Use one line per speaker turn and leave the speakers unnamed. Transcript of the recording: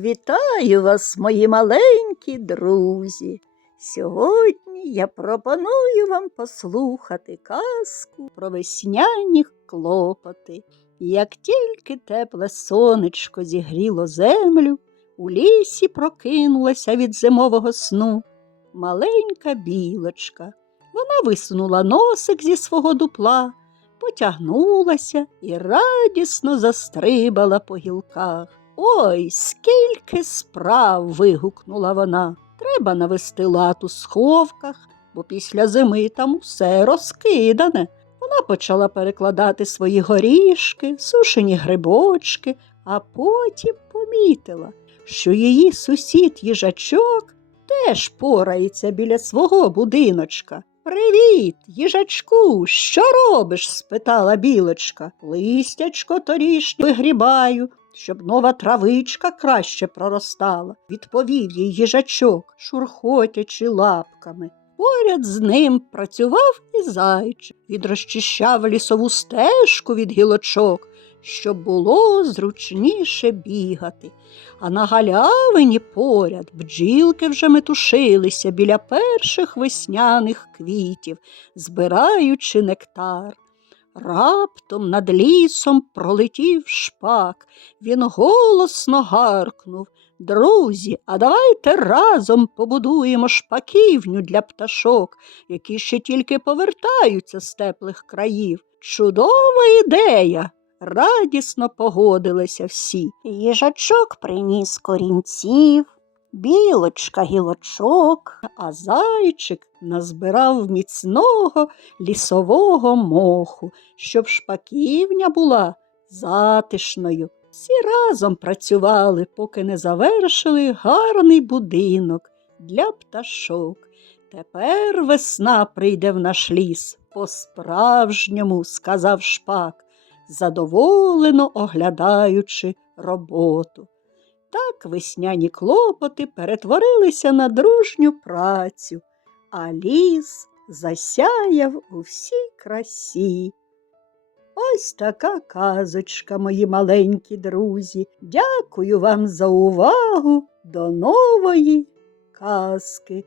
Вітаю вас, мої маленькі друзі. Сьогодні я пропоную вам послухати казку про весняні клопоти. Як тільки тепле сонечко зігріло землю, у лісі прокинулася від зимового сну маленька білочка. Вона висунула носик зі свого дупла, потягнулася і радісно застрибала по гілках. Ой, скільки справ. вигукнула вона. Треба навести лад у сховках, бо після зими там усе розкидане. Вона почала перекладати свої горішки, сушені грибочки, а потім помітила, що її сусід їжачок теж порається біля свого будиночка. Привіт, їжачку, що робиш? спитала білочка. Листячко торішнє вигрібаю, щоб нова травичка краще проростала, відповів їй їжачок, шурхотячи лапками. Поряд з ним працював і зайчик, він розчищав лісову стежку від гілочок, щоб було зручніше бігати. А на галявині поряд бджілки вже метушилися біля перших весняних квітів, збираючи нектар. Раптом над лісом пролетів шпак. Він голосно гаркнув. Друзі, а давайте разом побудуємо шпаківню для пташок, які ще тільки повертаються з теплих країв. Чудова ідея. Радісно погодилися всі. Їжачок приніс корінців, білочка гілочок, а зайчик назбирав міцного лісового моху, щоб шпаківня була затишною. Всі разом працювали, поки не завершили гарний будинок для пташок. Тепер весна прийде в наш ліс. По-справжньому, сказав шпак, задоволено оглядаючи роботу. Так весняні клопоти перетворилися на дружню працю, а ліс засяяв у всій красі. Ось така казочка, мої маленькі друзі. Дякую вам за увагу. До нової казки.